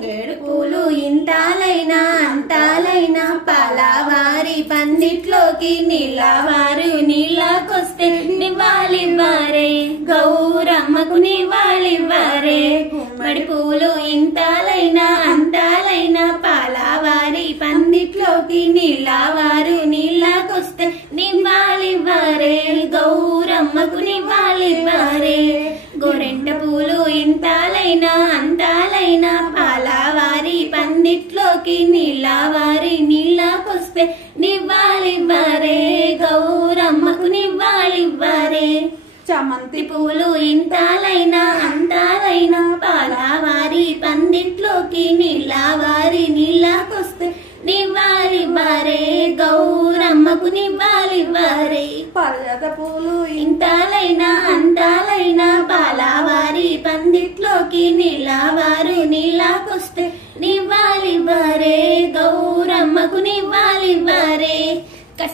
తంగేడు పూలు ఇంతాలైనా అంతాలైనా పాలవారి పందిట్లోకి నీళ్ళవారు నీళ్ళకొస్తే నివ్వాలివ్వారే గౌరమ్మకు నివ్వాలివ్వారే గుమ్మడి పూలు ఇంతాలైనా అంతాలైనా పాలవారి పందిట్లోకి నీళ్ళవారు నీళ్ళకొస్తే నివ్వాలివ్వారే గౌరమ్మకు నివ్వాలివ్వారే గోరెంట పూలు ఇంతాలైనా అంతాలైనా పాలవారి పందిట్లోకి నీళ్ళవారి నీళ్ళకొస్తే నివ్వాలివ్వారే గౌరమ్మకు నివ్వాలివ్వారే చామంతి పూలు ఇంతాలైనా అంతాలైనా పాలవారి పందిట్లోకి నీళ్ళవారి నీళ్ళకొస్తే నివ్వాలివ్వారే గౌరమ్మకు నివ్వాలివ్వారే పారిజాత పూలు ఇంతాలైనా అంతాలైనా పాలవారి పందిట్లోకి నీళ్ళవారు నీళ్ళకొస్తే నివ్వాలివ్వారే గౌరమ్మకు నివ్వాలివ్వారే